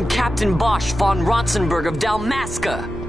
I'm Captain Bosch von Ronsenberg of Dalmasca.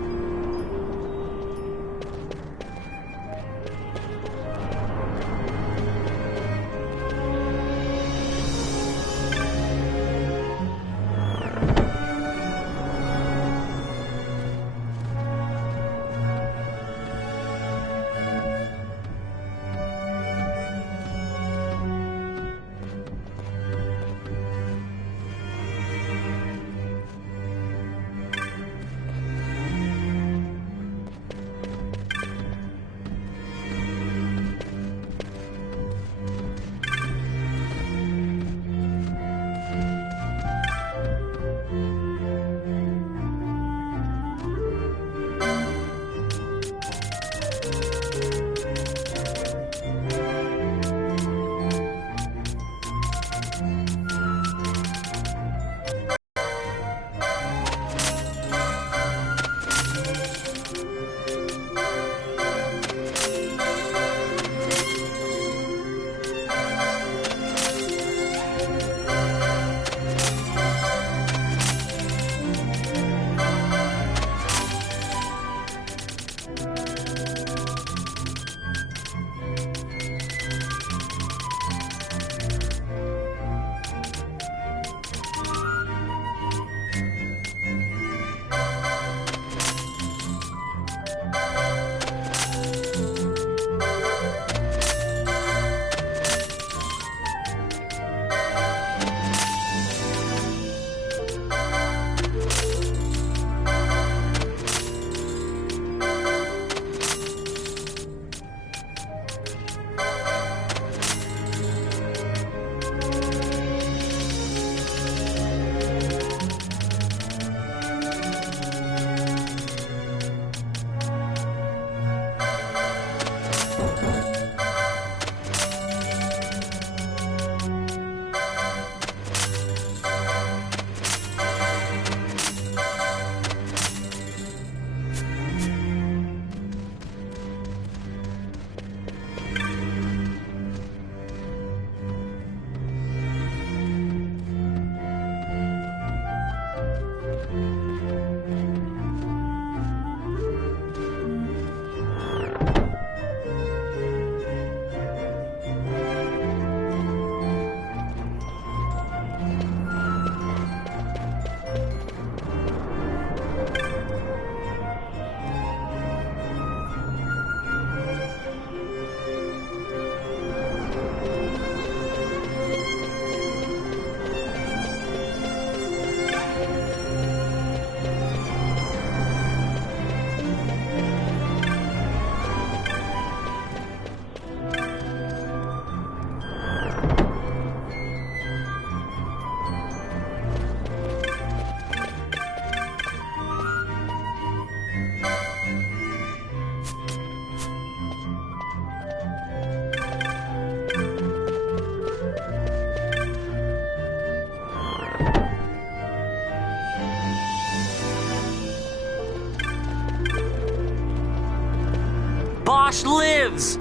Bosch lives!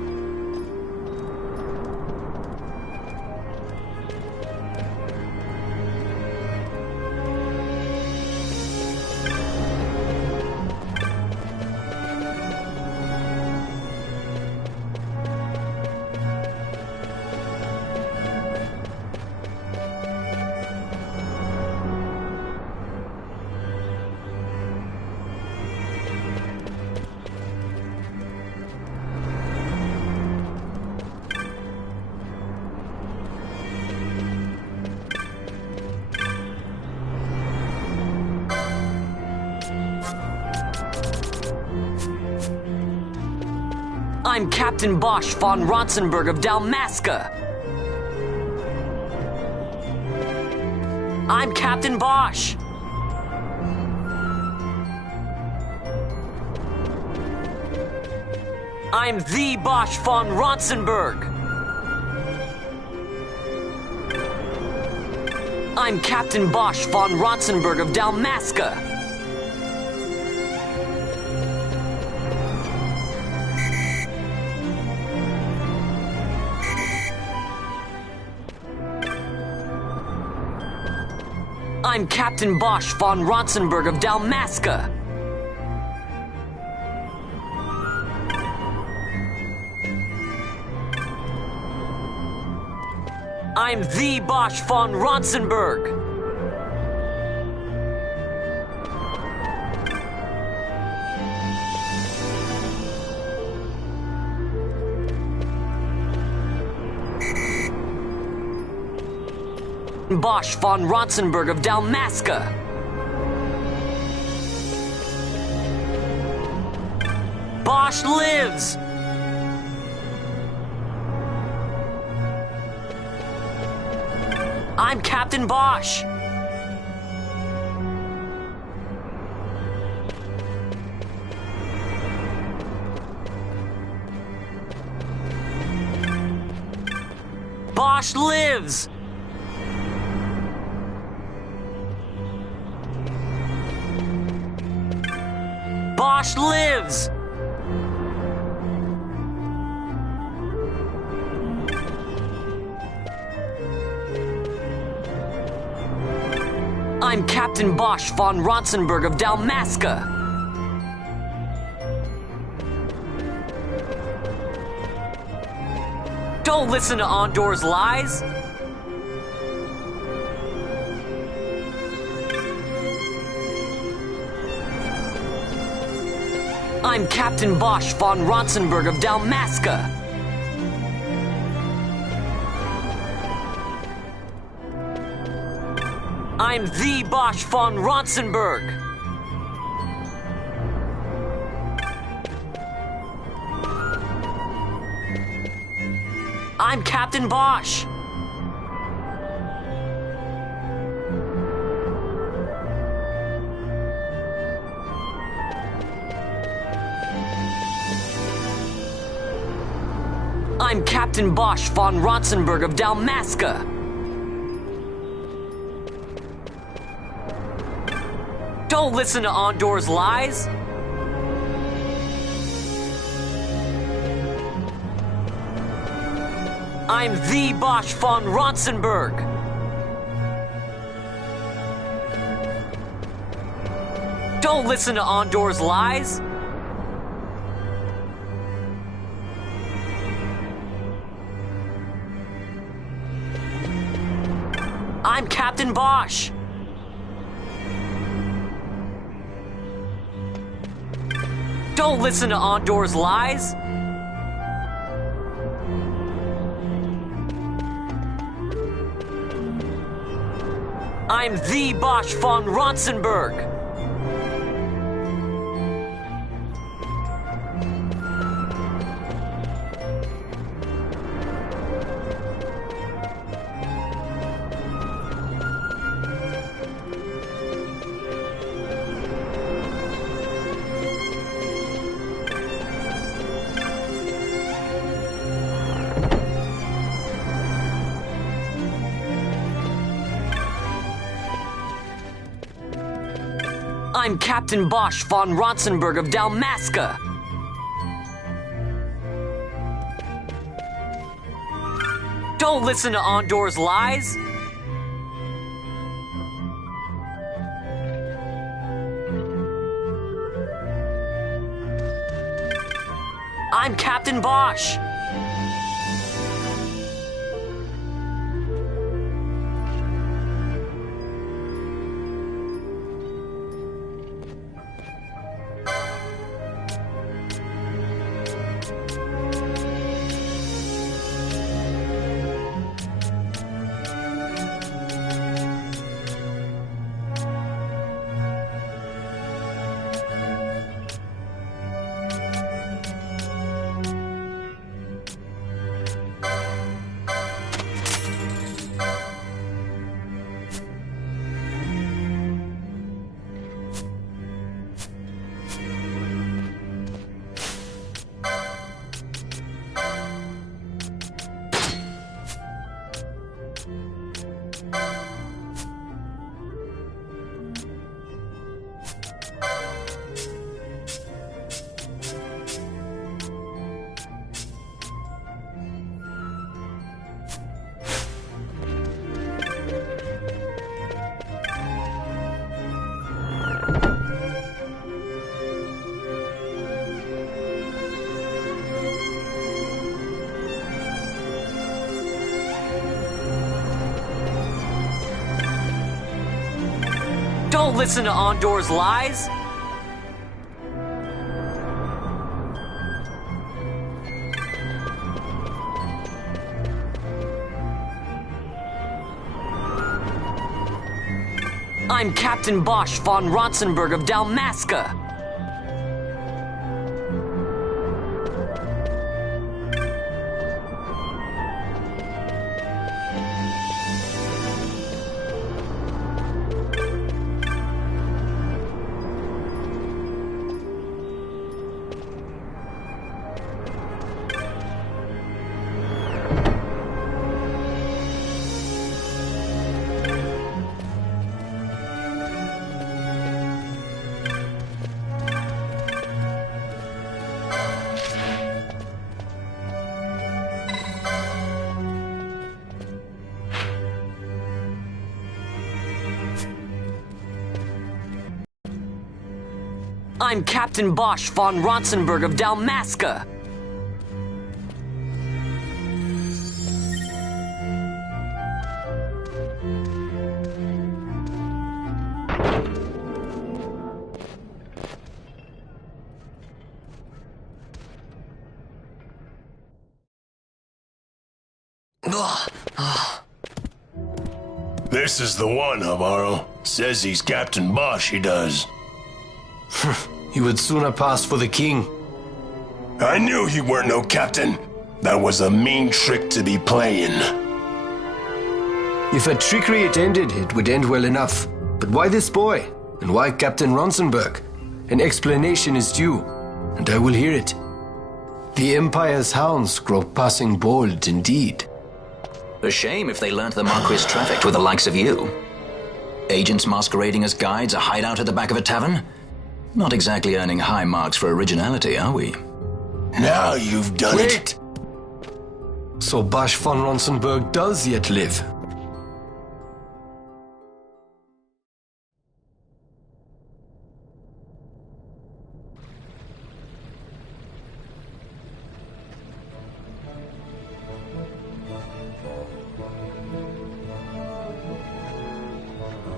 I'm Captain Bosch von Ronsenberg of Dalmasca. I'm Captain Bosch. I'm the Bosch von Ronsenberg. I'm Captain Bosch von Ronsenberg of Dalmasca. I'm Captain Bosch von Ronsenberg of Dalmasca. I'm the Bosch von Ronsenberg. Bosch von Ronsenberg of Dalmasca. Bosch lives! I'm Captain Bosch. Bosch lives! Bosch lives! I'm Captain Bosch von Ronsenberg of Dalmasca. Don't listen to Ondor's lies. I'm Captain Bosch von Ronsenberg of Dalmasca. I'm the Bosch von Ronsenberg. I'm Captain Bosch. I'm Captain Bosch von Ronsenberg of Dalmasca. Don't listen to Ondor's lies. I'm the Bosch von Ronsenberg. Don't listen to Ondor's lies. I'm Captain Bosch. Don't listen to Ondor's lies. I'm the Bosch von Ronsenberg. I'm Captain Bosch von Ronsenberg of Dalmasca. Don't listen to Ondor's lies. I'm Captain Bosch. Don't listen to Ondor's lies. I'm Captain Bosch von Ronsenberg of Dalmasca. I'm Captain Bosch von Ronsenberg of Dalmasca. This is the one, Navarro. Says he's Captain Bosch, he does. He would sooner pass for the king. I knew he weren't no captain. That was a mean trick to be playing. If a trickery attended, it would end well enough. But why this boy? And why Captain Ronsenberg? An explanation is due, and I will hear it. The Empire's hounds grow passing bold indeed. A shame if they learnt the Marquis trafficked with the likes of you. Agents masquerading as guides, a hideout at the back of a tavern? Not exactly earning high marks for originality, are we? Now you've done it. So Bosch von Ronsenberg does yet live.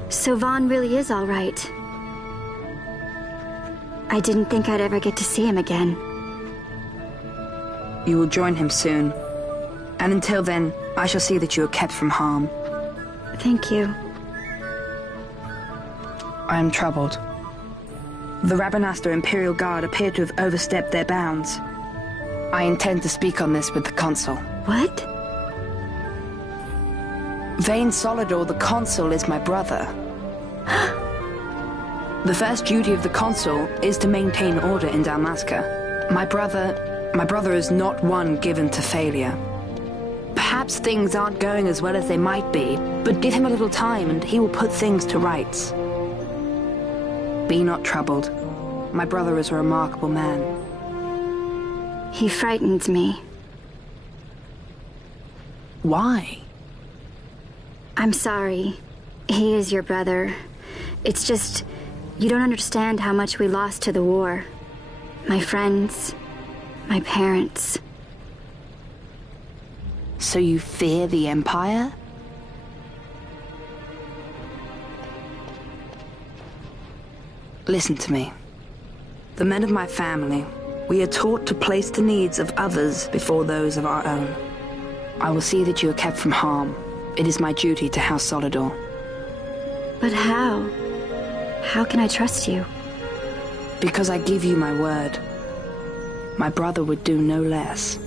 So Vaughn really is all right. I didn't think I'd ever get to see him again. You will join him soon. And until then, I shall see that you are kept from harm. Thank you. I am troubled. The Rabanastre Imperial Guard appear to have overstepped their bounds. I intend to speak on this with the Consul. What? Vane Solidor, the Consul, is my brother. The first duty of the Consul is to maintain order in Dalmasca. My brother is not one given to failure. Perhaps things aren't going as well as they might be, but give him a little time and he will put things to rights. Be not troubled. My brother is a remarkable man. He frightens me. Why? I'm sorry. He is your brother. It's just, you don't understand how much we lost to the war. My friends, my parents. So you fear the Empire? Listen to me. The men of my family, we are taught to place the needs of others before those of our own. I will see that you are kept from harm. It is my duty to House Solidor. But how? How can I trust you? Because I give you my word. My brother would do no less.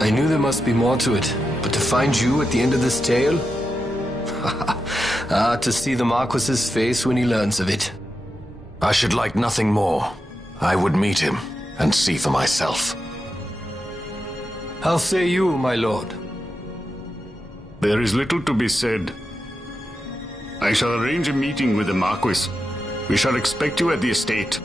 I knew there must be more to it, but to find you at the end of this tale? To see the Marquis's face when he learns of it. I should like nothing more. I would meet him and see for myself. How say you, my lord? There is little to be said. I shall arrange a meeting with the Marquis. We shall expect you at the estate.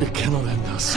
It cannot end us.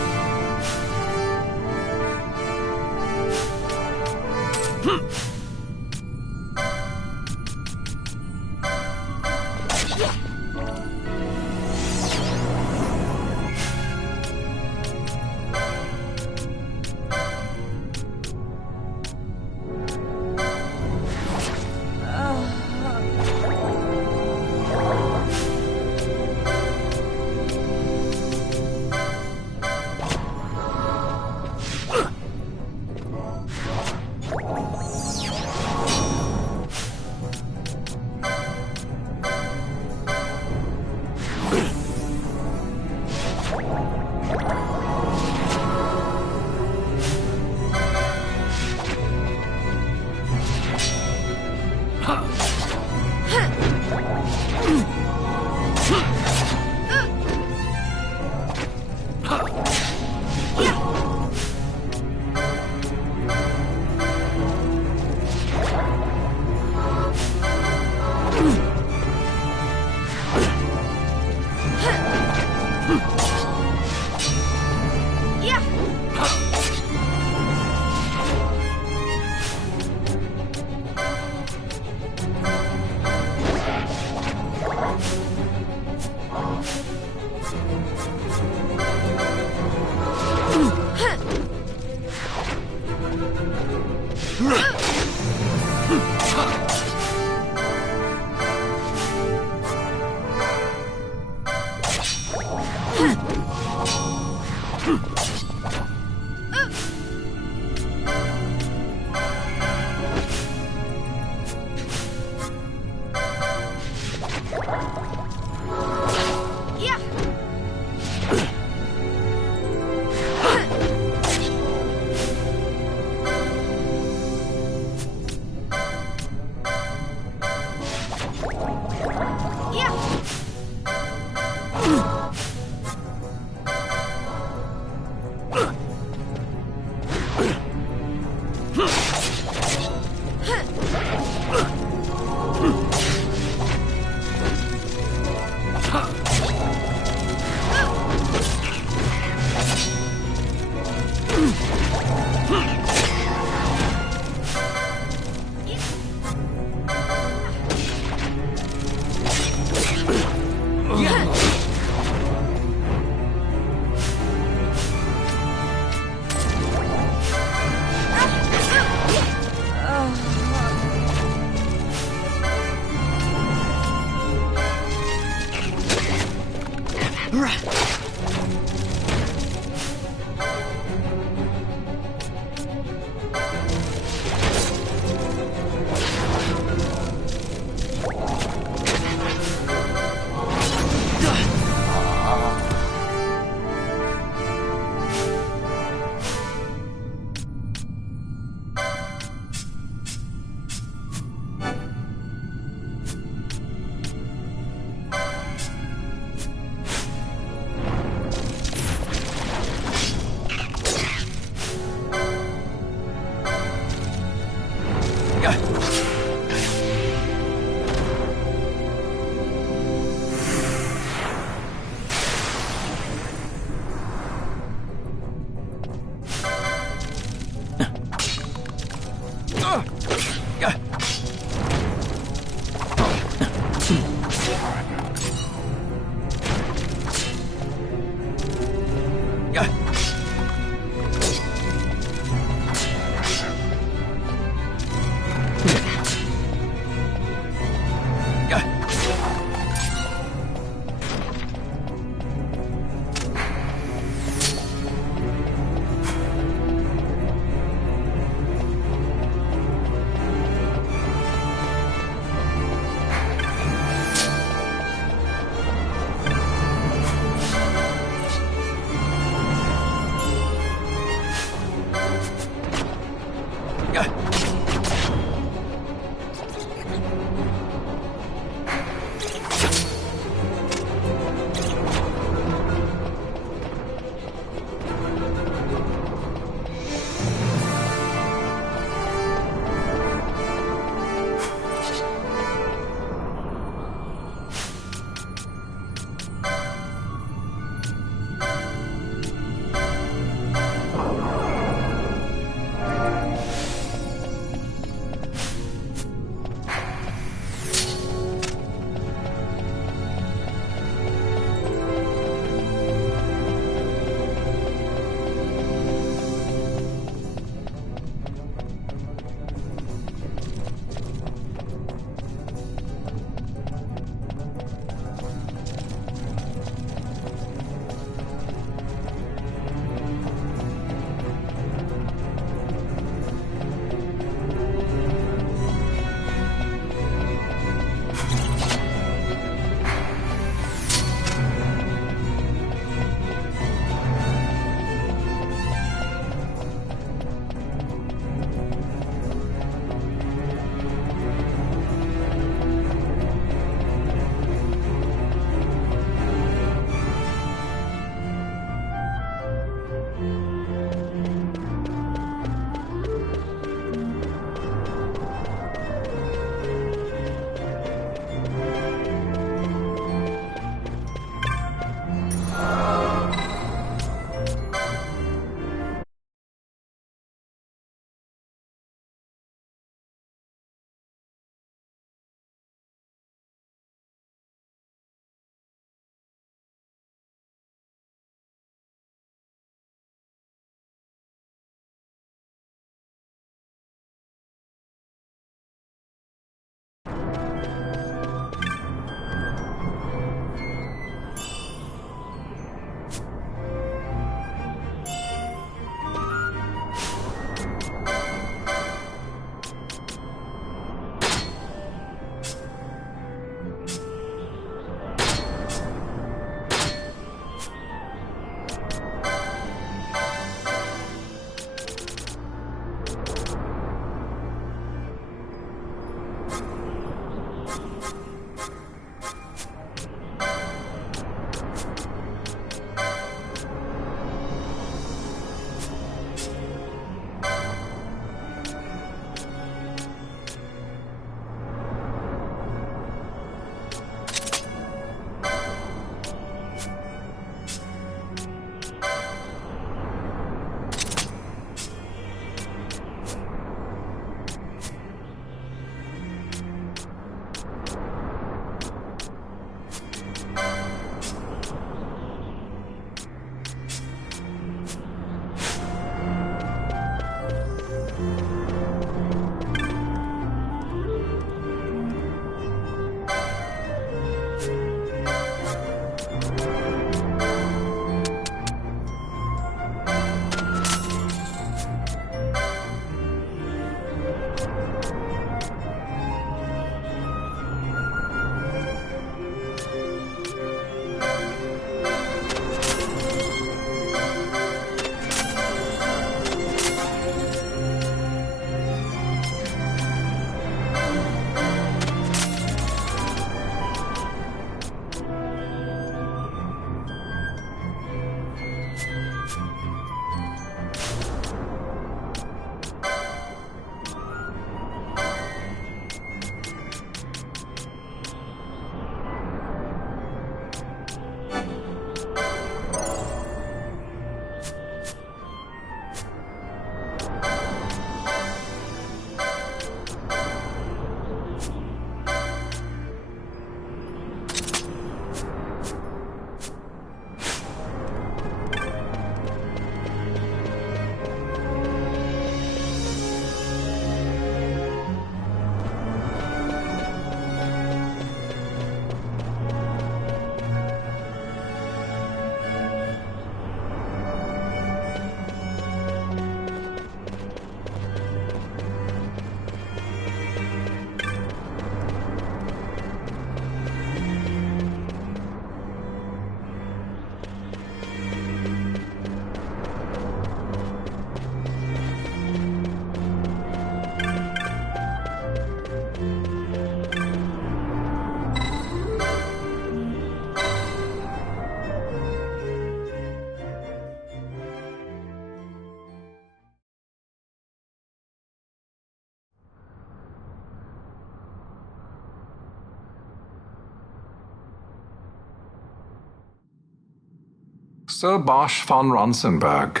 Sir Bosch von Ronsenberg.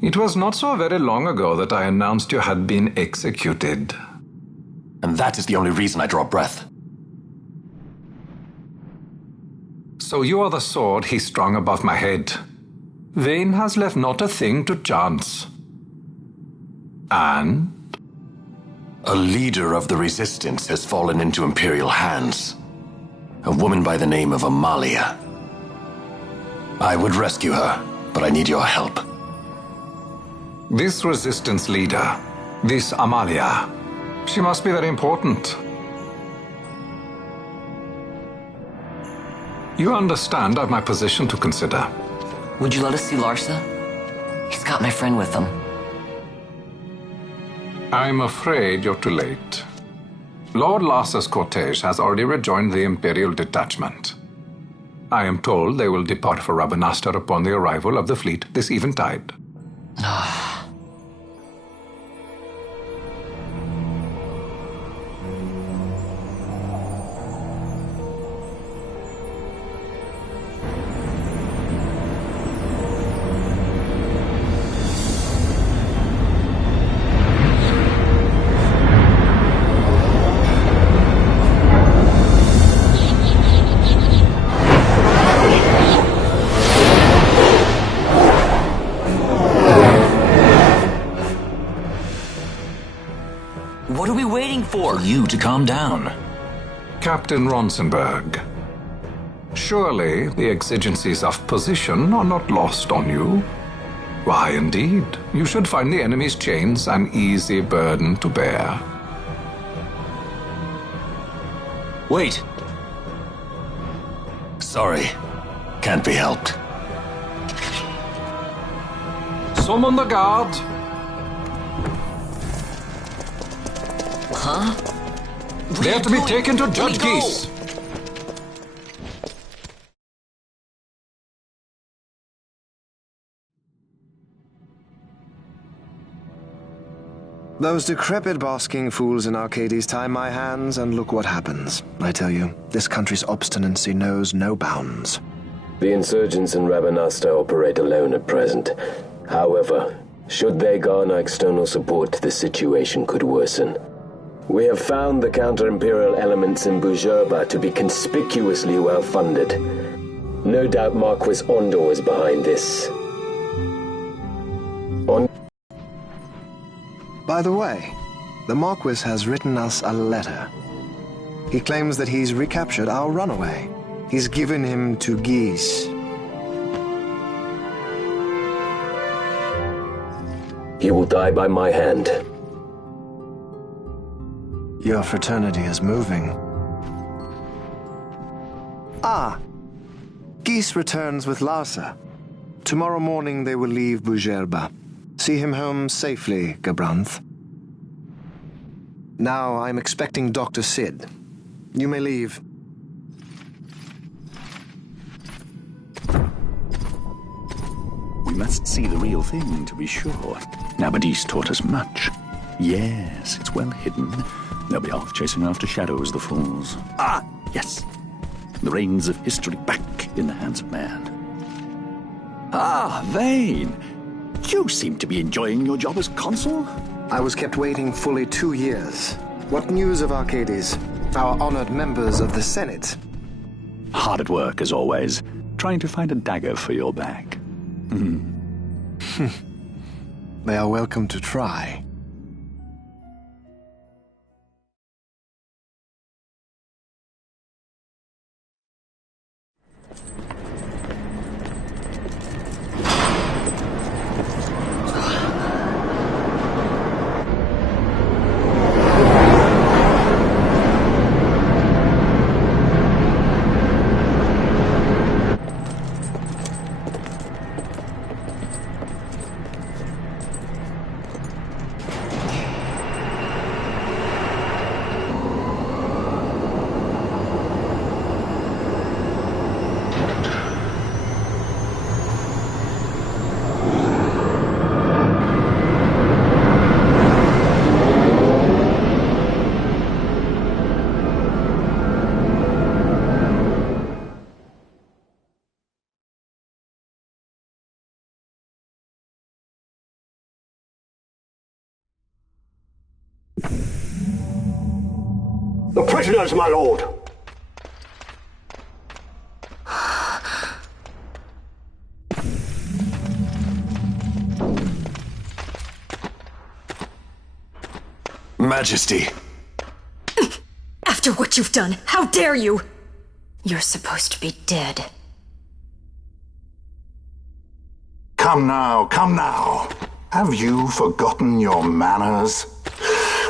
It was not so very long ago that I announced you had been executed. And that is the only reason I draw breath. So you are the sword he strung above my head. Vane has left not a thing to chance. And? A leader of the resistance has fallen into Imperial hands. A woman by the name of Amalia. I would rescue her, but I need your help. This resistance leader, this Amalia, she must be very important. You understand I've my position to consider. Would you let us see Larsa? He's got my friend with him. I'm afraid you're too late. Lord Larsa's cortege has already rejoined the Imperial detachment. I am told they will depart for Rabanastre upon the arrival of the fleet this eventide. What are we waiting for? For you to calm down. Captain Ronsenberg, surely the exigencies of position are not lost on you. Why, indeed, you should find the enemy's chains an easy burden to bear. Wait. Sorry. Can't be helped. Summon the guard. Huh? They are to be taken to Judge Geese. Those decrepit basking fools in Arcades tie my hands, and look what happens. I tell you, this country's obstinacy knows no bounds. The insurgents in Rabanastre operate alone at present. However, should they garner external support, the situation could worsen. We have found the counter-imperial elements in Bujerba to be conspicuously well-funded. No doubt Marquis Ondor is behind this. By the way, the Marquis has written us a letter. He claims that he's recaptured our runaway. He's given him to Geese. He will die by my hand. Your fraternity is moving. Ah! Geese returns with Larsa. Tomorrow morning they will leave Bujerba. See him home safely, Gabranth. Now I'm expecting Dr. Sid. You may leave. We must see the real thing, to be sure. Nabadis taught us much. Yes, it's well hidden. They'll be off chasing after shadows, the fools. Ah, yes. The reins of history back in the hands of man. Ah, Vane. You seem to be enjoying your job as consul. I was kept waiting fully 2 years. What news of Arcades? Our honored members of the Senate? Hard at work, as always, trying to find a dagger for your back. They are welcome to try. The prisoners, my lord. Majesty. After what you've done, how dare you? You're supposed to be dead. Come now, come now. Have you forgotten your manners?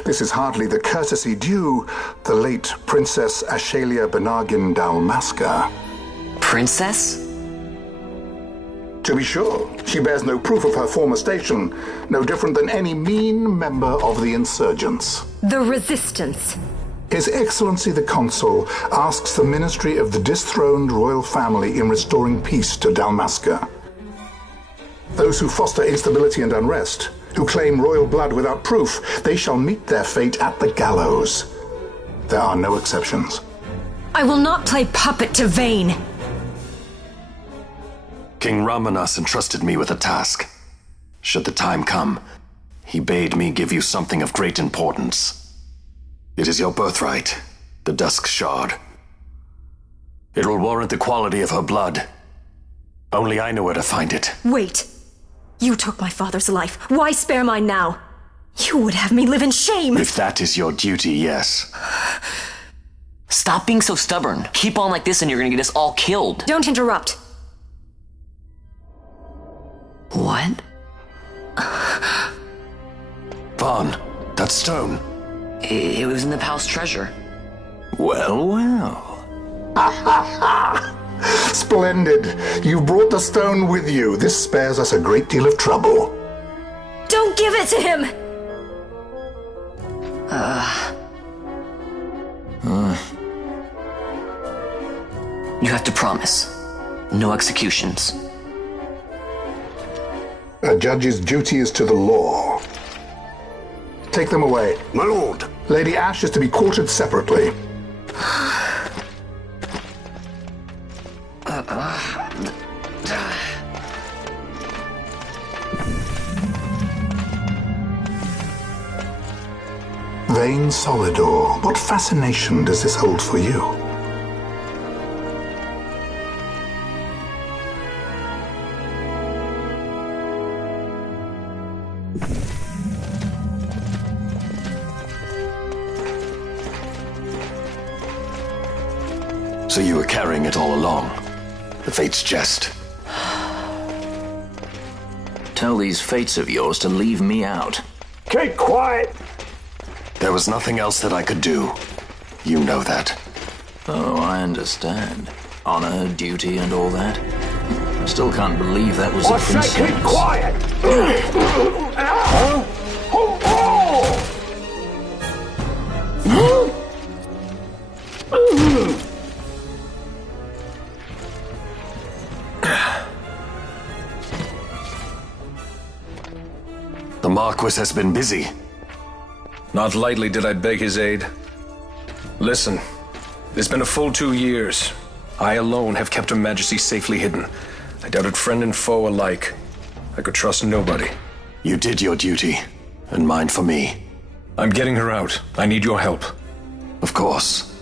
This is hardly the courtesy due the late Princess Ashalia Benagin Dalmasca. Princess? To be sure, she bears no proof of her former station, no different than any mean member of the insurgents. The Resistance. His Excellency the Consul asks the ministry of the dethroned royal family in restoring peace to Dalmasca. Those who foster instability and unrest, who claim royal blood without proof, they shall meet their fate at the gallows. There are no exceptions. I will not play puppet to Vayne. King Ramanas entrusted me with a task. Should the time come, he bade me give you something of great importance. It is your birthright, the Dusk Shard. It will warrant the quality of her blood. Only I know where to find it. Wait. You took my father's life. Why spare mine now? You would have me live in shame. If that is your duty, yes. Stop being so stubborn. Keep on like this and you're gonna get us all killed. Don't interrupt. What? Vaughn, that stone. It was in the palace treasure. Well, well. Splendid. You brought the stone with you. This spares us a great deal of trouble. Don't give it to him! You have to promise. No executions. A judge's duty is to the law. Take them away. My lord. Lady Ash is to be quartered separately. Vayne Solidor, what fascination does this hold for you? So you were carrying it all along. The Fate's jest. Tell these fates of yours to leave me out. Keep quiet! There was nothing else that I could do. You know that. Oh, I understand. Honor, duty, and all that. I still can't believe that was a princess. I say keep quiet! The Marquis has been busy. Not lightly did I beg his aid. Listen, it's been a full 2 years. I alone have kept Her Majesty safely hidden. I doubted friend and foe alike. I could trust nobody. You did your duty, and mine for me. I'm getting her out. I need your help. Of course.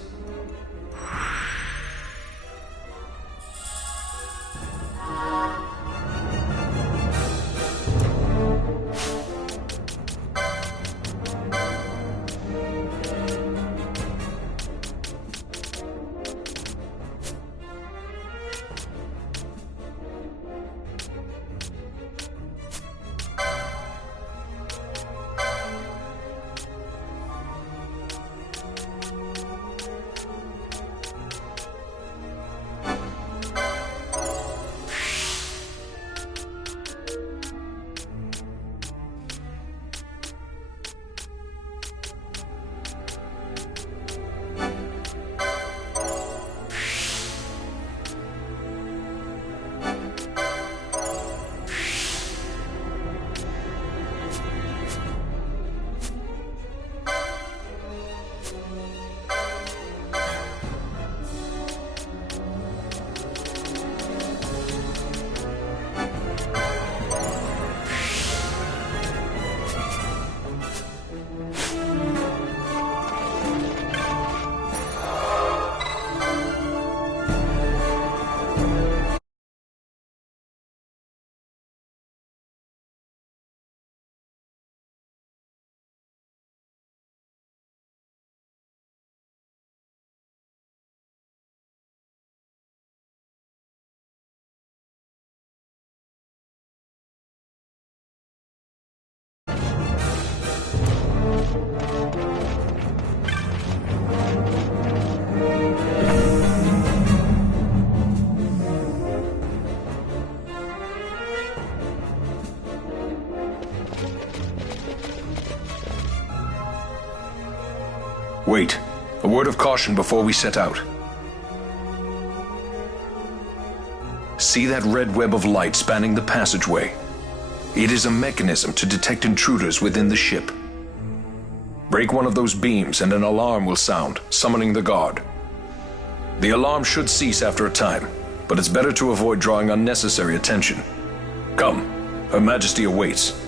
Wait. A word of caution before we set out. See that red web of light spanning the passageway? It is a mechanism to detect intruders within the ship. Break one of those beams and an alarm will sound, summoning the guard. The alarm should cease after a time, but it's better to avoid drawing unnecessary attention. Come, Her Majesty awaits.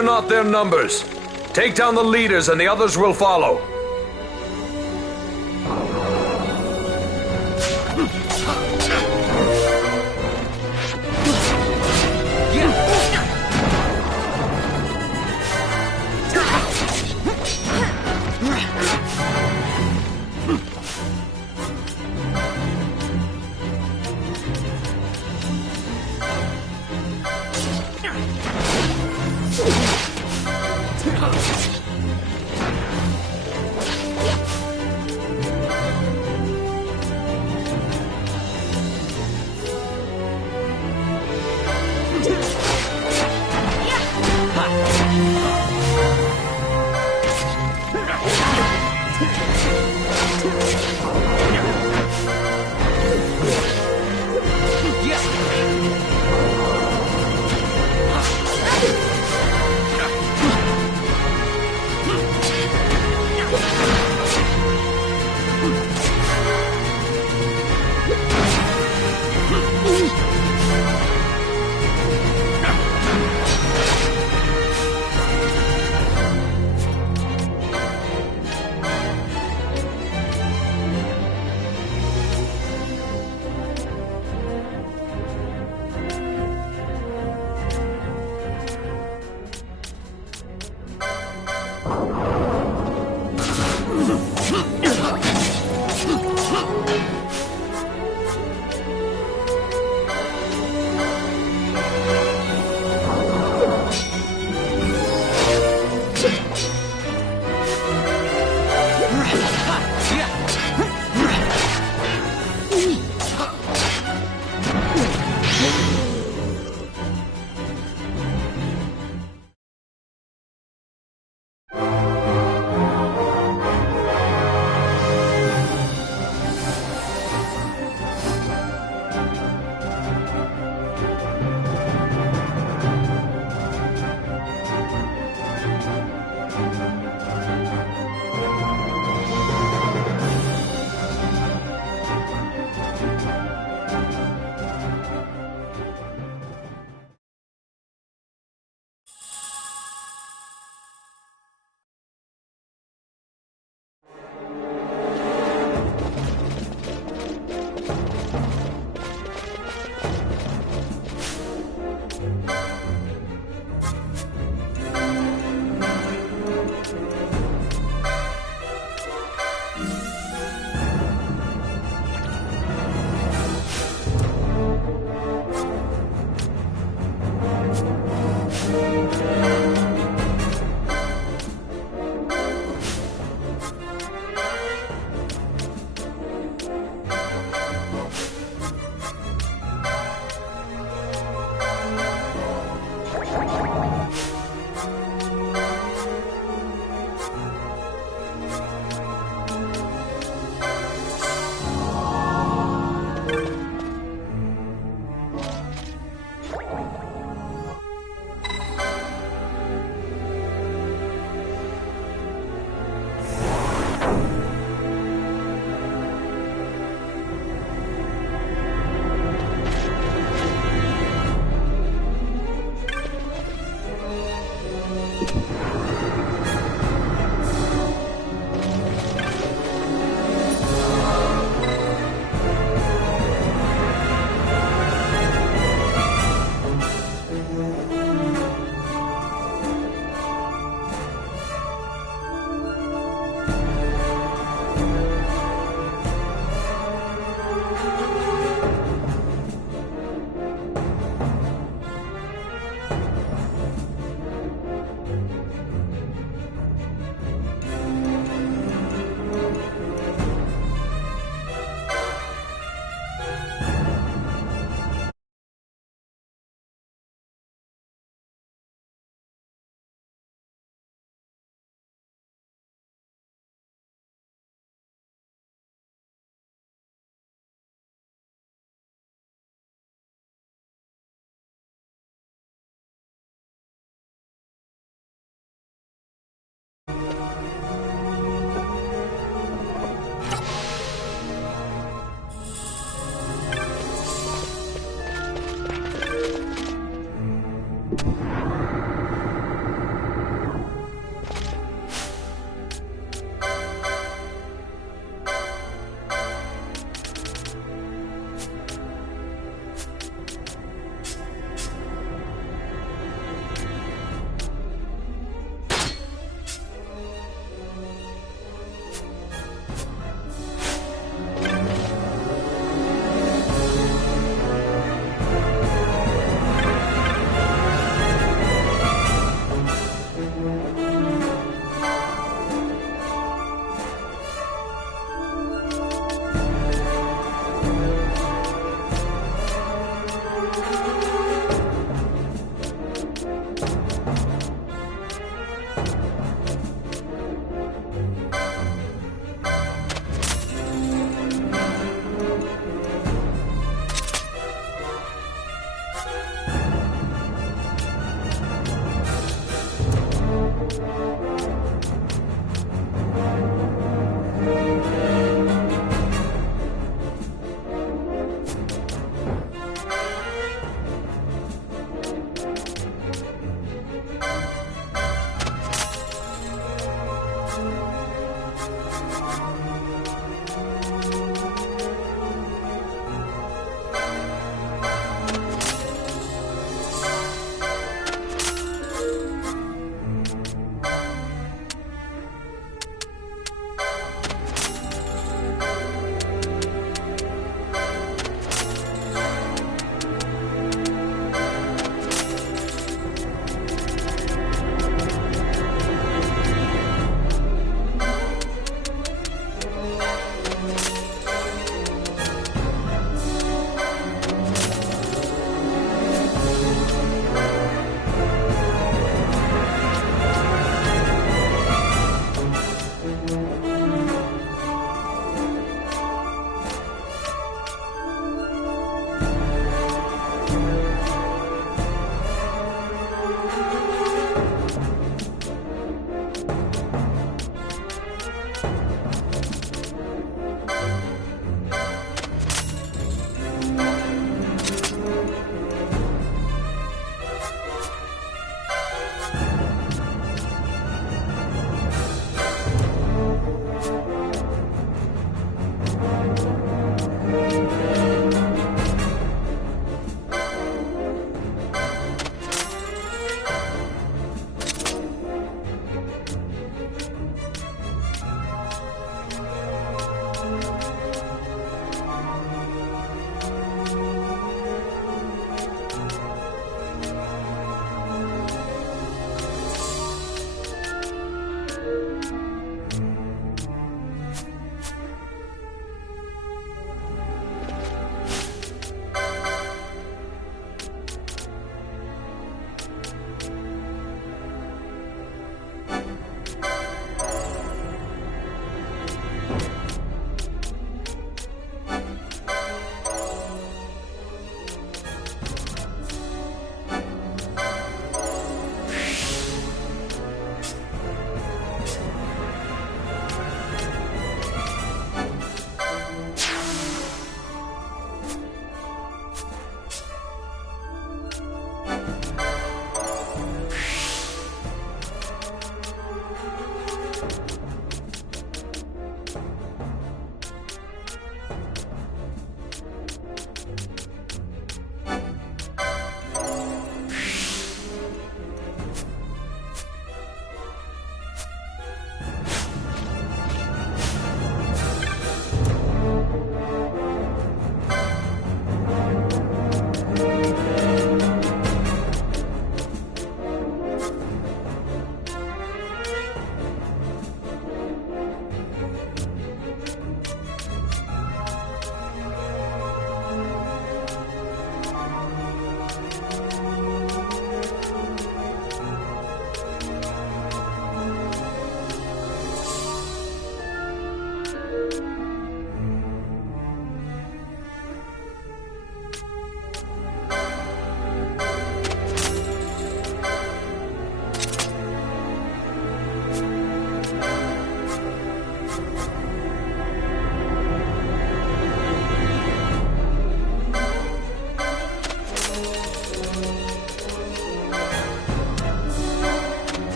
Fear not their numbers. Take down the leaders and the others will follow.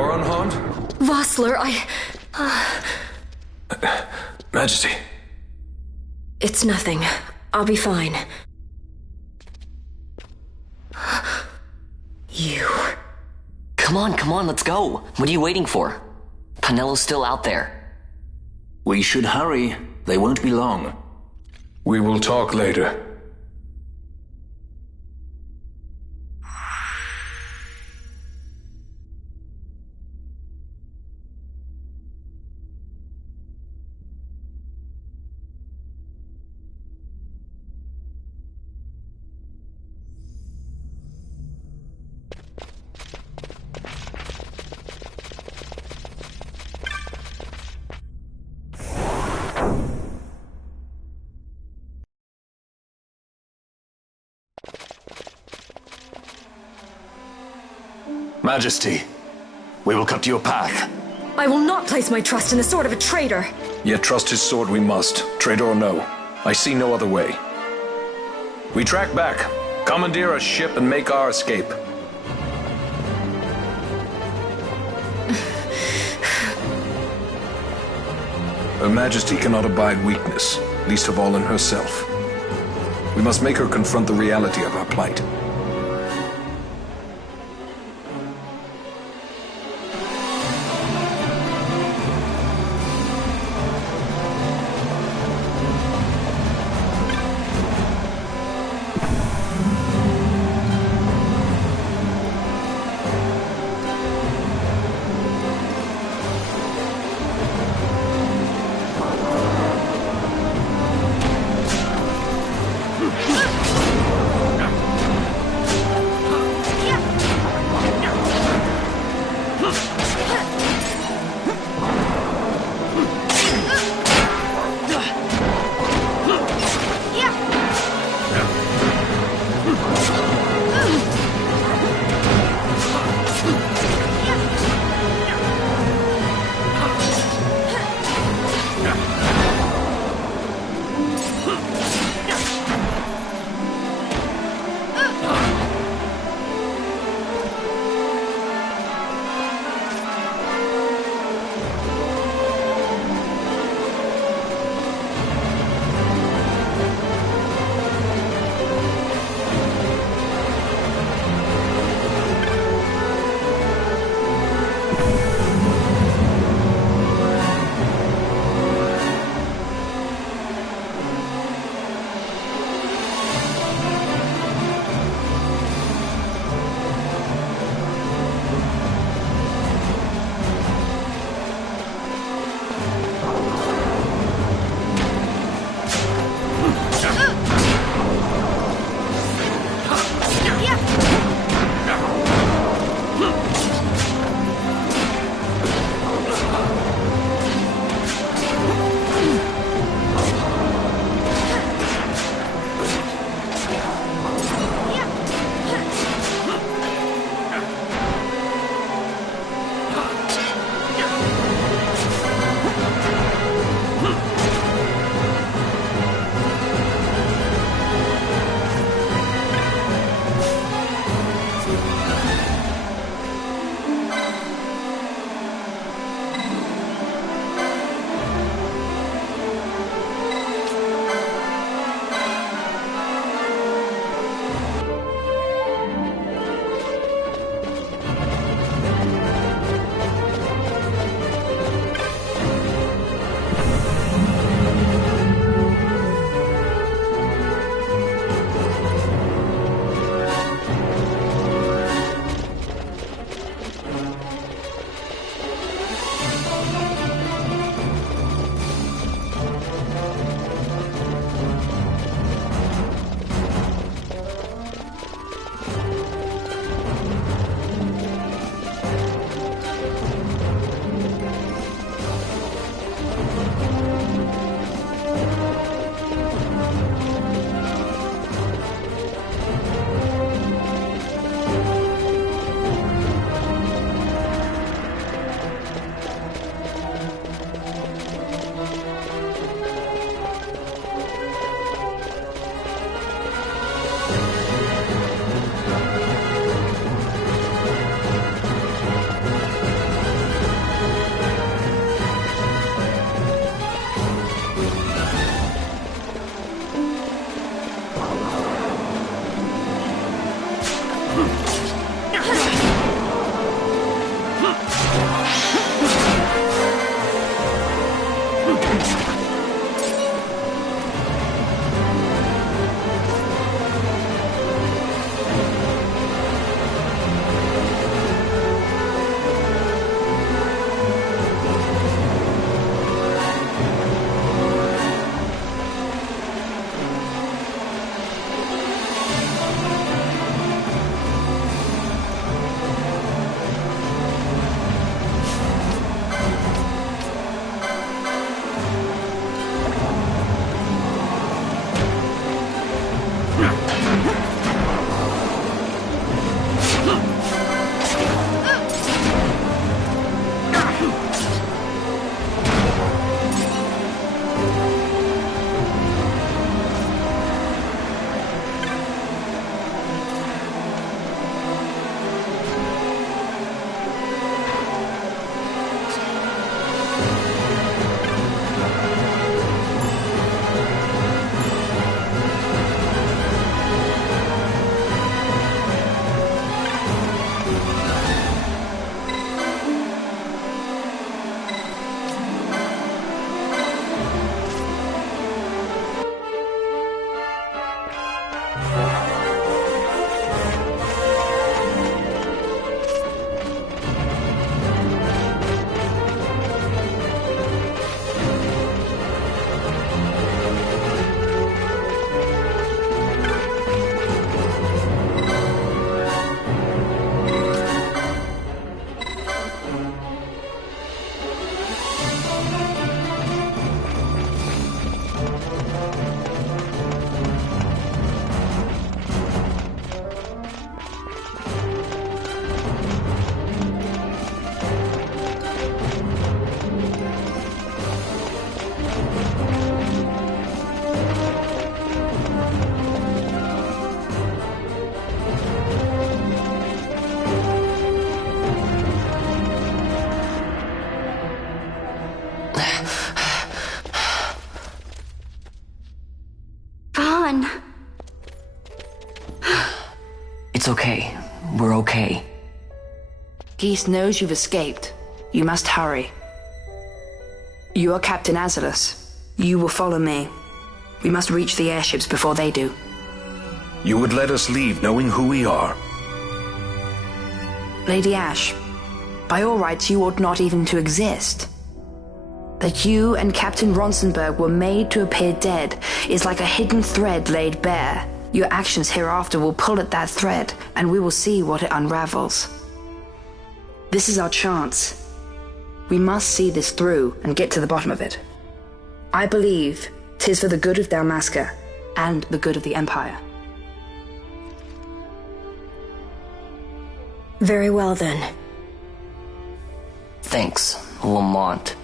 are unharmed? Vossler, Majesty. It's nothing. I'll be fine. You. Come on, let's go. What are you waiting for? Panelo's still out there. We should hurry. They won't be long. We will talk later. Majesty, we will cut your path. I will not place my trust in the sword of a traitor. Yet trust his sword we must, traitor or no. I see no other way. We track back, commandeer a ship, and make our escape. Her Majesty cannot abide weakness, least of all in herself. We must make her confront the reality of our plight. on. It's okay. We're okay. Geese knows you've escaped. You must hurry. You are Captain Azalus. You will follow me. We must reach the airships before they do. You would let us leave knowing who we are? Lady Ash, by all rights you ought not even to exist. That you and Captain Ronsenberg were made to appear dead is like a hidden thread laid bare. Your actions hereafter will pull at that thread, and we will see what it unravels. This is our chance. We must see this through and get to the bottom of it. I believe 'tis for the good of Dalmasca and the good of the Empire. Very well, then. Thanks, Lamont.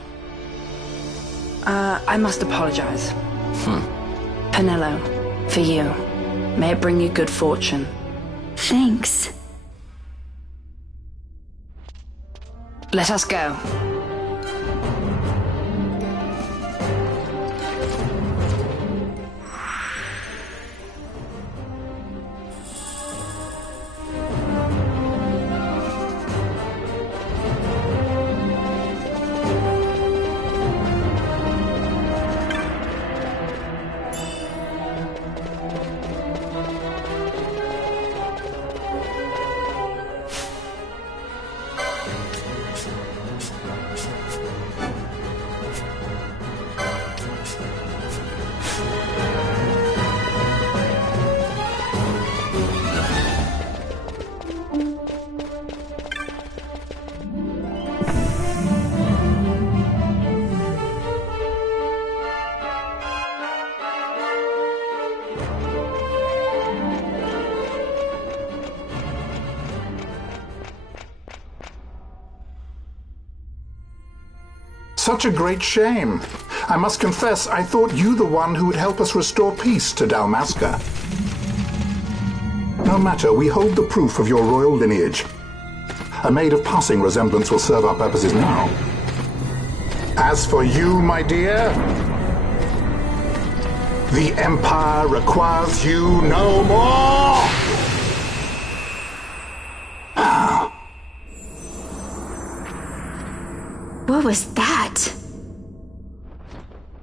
I must apologize. Penelo, for you. May it bring you good fortune. Thanks. Let us go. Such a great shame. I must confess, I thought you the one who would help us restore peace to Dalmasca. No matter, we hold the proof of your royal lineage. A maid of passing resemblance will serve our purposes now. As for you, my dear, the Empire requires you no more! What was that?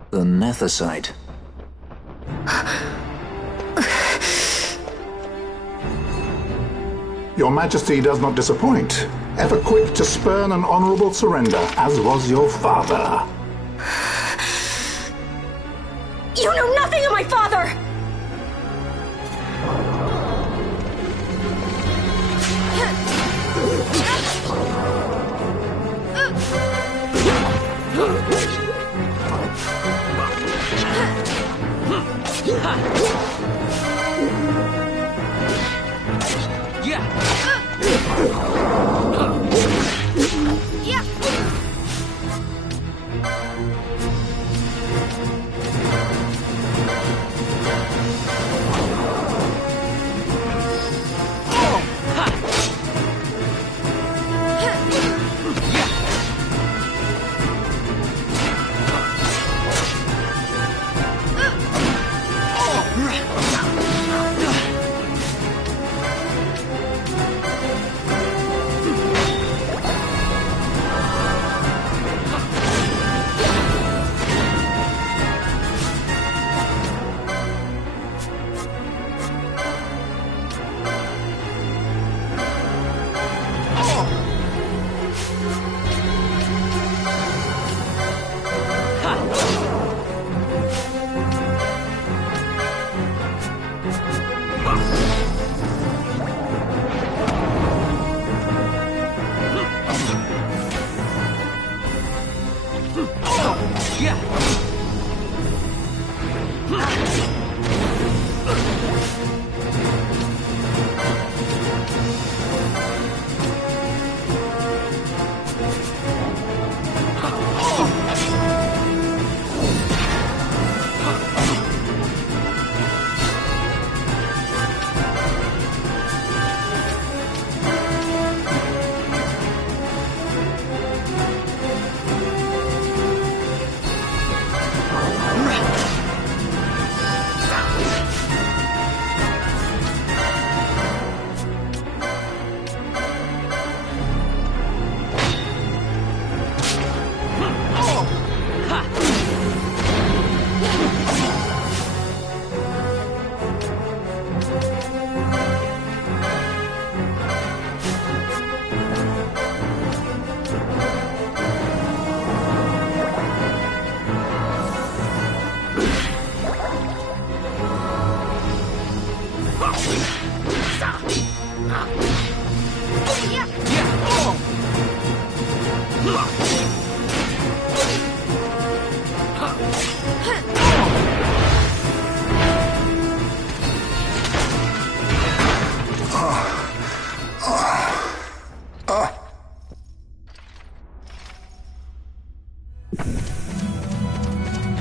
The Nethicite. Your Majesty does not disappoint. Ever quick to spurn an honorable surrender, as was your father. You know nothing of my father!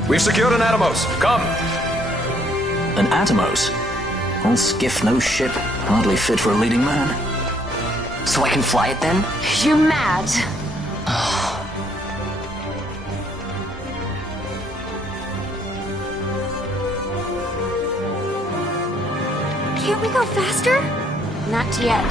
We've secured an Atomos. Come. An Atomos? All skiff, no ship. Hardly fit for a leading man. So I can fly it then? You mad? Can't we go faster? Not yet.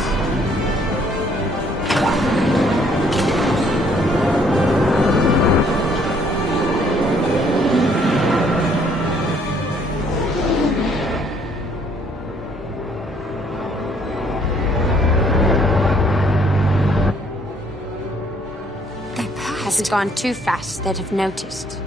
Hasn't gone too fast, they'd have noticed.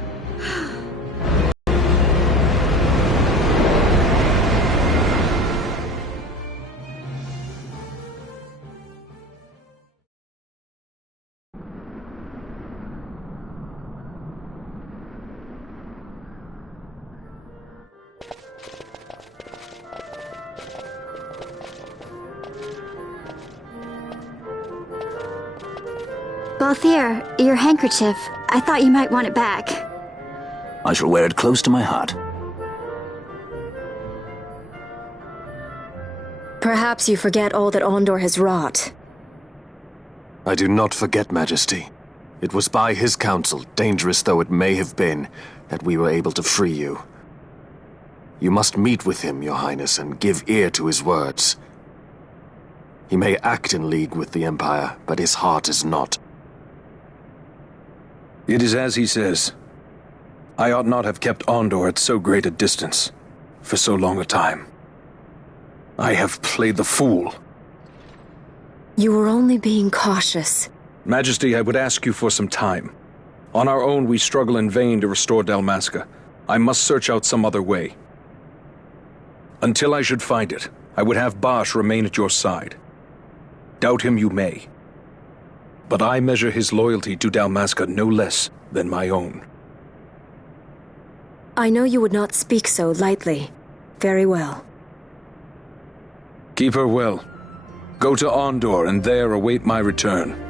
Balthier, your handkerchief. I thought you might want it back. I shall wear it close to my heart. Perhaps you forget all that Ondor has wrought. I do not forget, Majesty. It was by his counsel, dangerous though it may have been, that we were able to free you. You must meet with him, Your Highness, and give ear to his words. He may act in league with the Empire, but his heart is not. It is as he says. I ought not have kept Ondor at so great a distance, for so long a time. I have played the fool. You were only being cautious. Majesty, I would ask you for some time. On our own, we struggle in vain to restore Dalmasca. I must search out some other way. Until I should find it, I would have Bosch remain at your side. Doubt him you may. But I measure his loyalty to Dalmasca no less than my own. I know you would not speak so lightly. Very well. Keep her well. Go to Ondor and there await my return.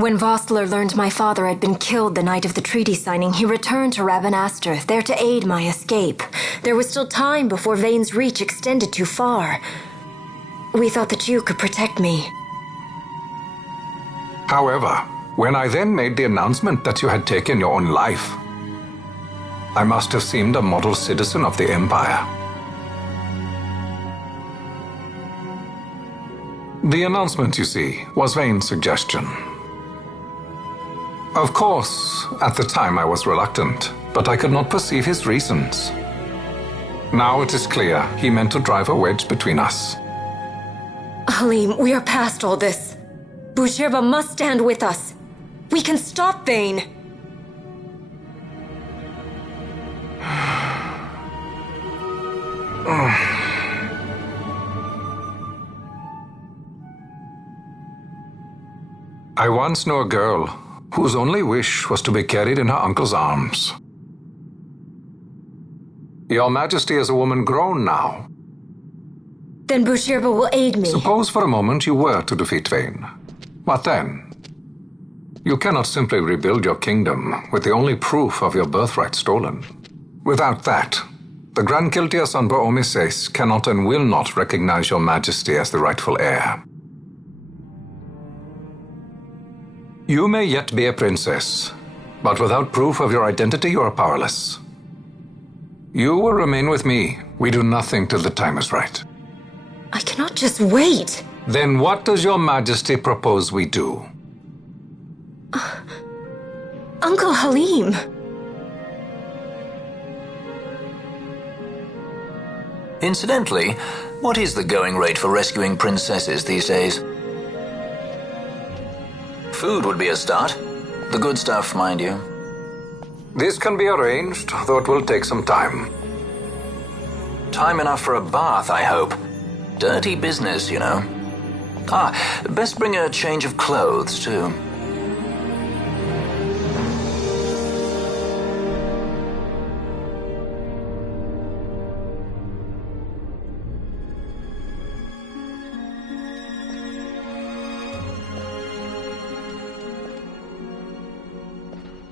When Vostler learned my father had been killed the night of the treaty signing, he returned to Rabanastre, there to aid my escape. There was still time before Vane's reach extended too far. We thought that you could protect me. However, when I then made the announcement that you had taken your own life, I must have seemed a model citizen of the Empire. The announcement, you see, was Vane's suggestion. Of course, at the time I was reluctant, but I could not perceive his reasons. Now it is clear he meant to drive a wedge between us. Halim, we are past all this. Boucherba must stand with us. We can stop Vane. I once knew a girl whose only wish was to be carried in her uncle's arms. Your Majesty is a woman grown now. Then Bushirba will aid me. Suppose for a moment you were to defeat Vayne. What then? You cannot simply rebuild your kingdom with the only proof of your birthright stolen. Without that, the Grand Kiltias on Bo-Omises cannot and will not recognize your Majesty as the rightful heir. You may yet be a princess, but without proof of your identity, you are powerless. You will remain with me. We do nothing till the time is right. I cannot just wait. Then what does your Majesty propose we do? Uncle Halim. Incidentally, what is the going rate for rescuing princesses these days? Food would be a start. The good stuff, mind you. This can be arranged, though it will take some time. Time enough for a bath, I hope. Dirty business, you know. Best bring a change of clothes, too.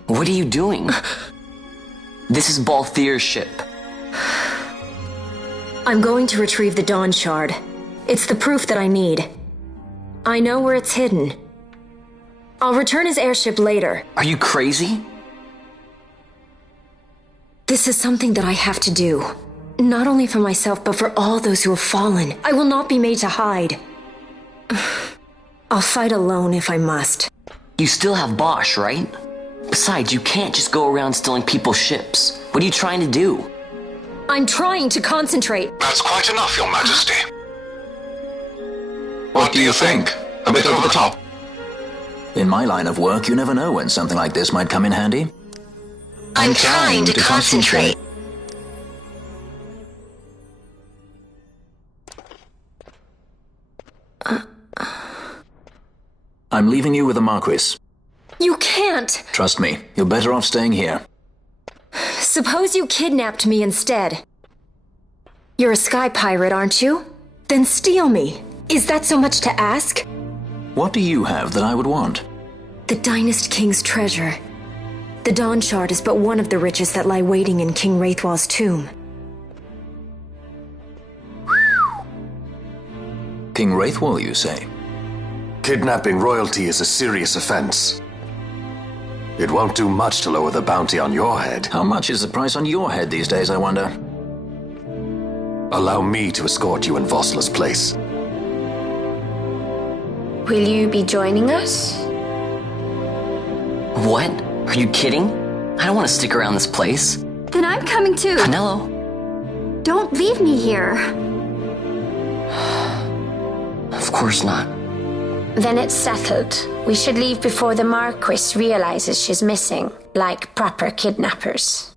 What are you doing? This is Balthier's ship. I'm going to retrieve the Dawn Shard. It's the proof that I need. I know where it's hidden. I'll return his airship later. Are you crazy? This is something that I have to do. Not only for myself, but for all those who have fallen. I will not be made to hide. I'll fight alone if I must. You still have Bosch, right? Besides, you can't just go around stealing people's ships. What are you trying to do? I'm trying to concentrate. That's quite enough, Your Majesty. What do you think? A bit over the top? In my line of work, you never know when something like this might come in handy. I'm trying to concentrate. I'm leaving you with the Marquis. You can't! Trust me, you're better off staying here. Suppose you kidnapped me instead. You're a sky pirate, aren't you? Then steal me. Is that so much to ask? What do you have that I would want? The Dynast King's treasure. The Dawn Shard is but one of the riches that lie waiting in King Wraithwall's tomb. King Wraithwall, you say? Kidnapping royalty is a serious offense. It won't do much to lower the bounty on your head. How much is the price on your head these days, I wonder? Allow me to escort you in Vosla's place. Will you be joining us? What? Are you kidding? I don't want to stick around this place. Then I'm coming too. Penelo? Don't leave me here. Of course not. Then it's settled. We should leave before the Marquis realizes she's missing, like proper kidnappers.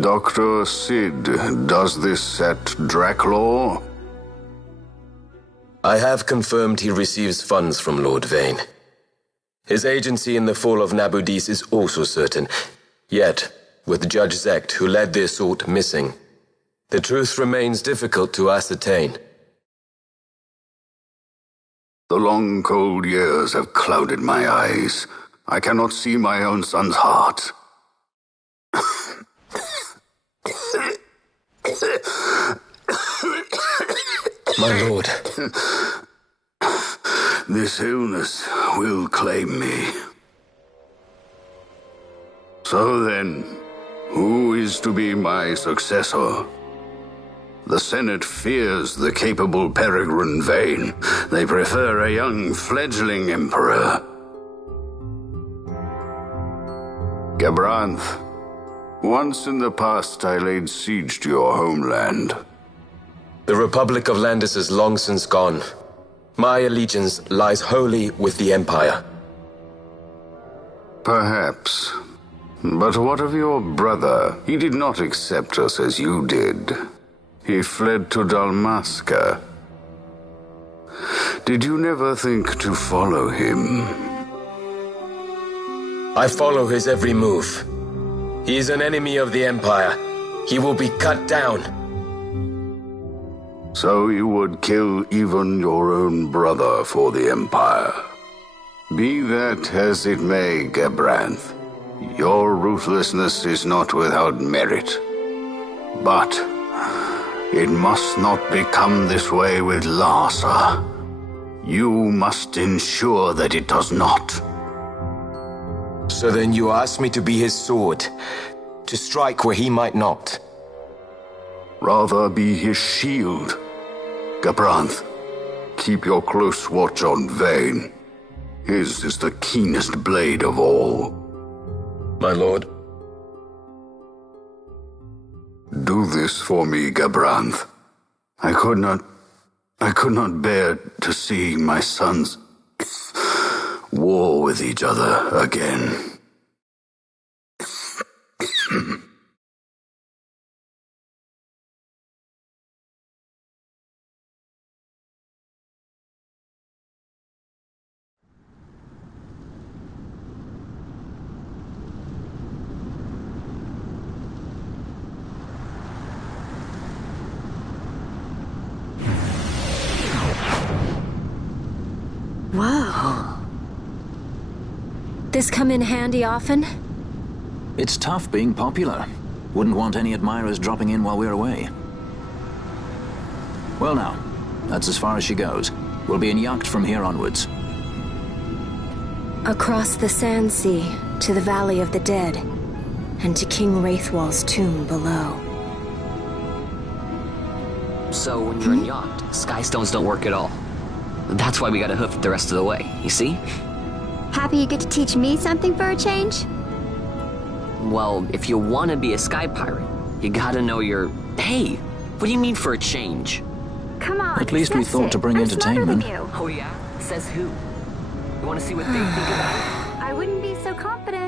Dr. Sid, does this set Draclaw? I have confirmed he receives funds from Lord Vayne. His agency in the fall of Nabudis is also certain. Yet, with Judge Zecht, who led the assault, missing. The truth remains difficult to ascertain. The long, cold years have clouded my eyes. I cannot see my own son's heart. My lord. This illness will claim me. So then, who is to be my successor? The Senate fears the capable Peregrine Vane. They prefer a young fledgling emperor. Gabranth, once in the past I laid siege to your homeland. The Republic of Landis is long since gone. My allegiance lies wholly with the Empire. Perhaps. But what of your brother? He did not accept us as you did. He fled to Dalmasca. Did you never think to follow him? I follow his every move. He is an enemy of the Empire. He will be cut down. So you would kill even your own brother for the Empire. Be that as it may, Gabranth, your ruthlessness is not without merit. But it must not become this way with Larsa. You must ensure that it does not. So then you ask me to be his sword, to strike where he might not. Rather be his shield. Gabranth, keep your close watch on Vane. His is the keenest blade of all. My lord. Do this for me, Gabranth. I could not bear to see my sons war with each other again. Whoa. This come in handy often? It's tough being popular. Wouldn't want any admirers dropping in while we're away. Well now, that's as far as she goes. We'll be in yacht from here onwards. Across the Sand Sea, to the Valley of the Dead, and to King Wraithwall's tomb below. So when you're in yacht, skystones don't work at all. That's why we gotta hoof it the rest of the way, you see? Happy you get to teach me something for a change? Well, if you want to be a sky pirate, you gotta know your... Hey, what do you mean for a change? Come on, at least we thought to bring entertainment. Oh yeah? Says who? You want to see what they think about it? I wouldn't be so confident.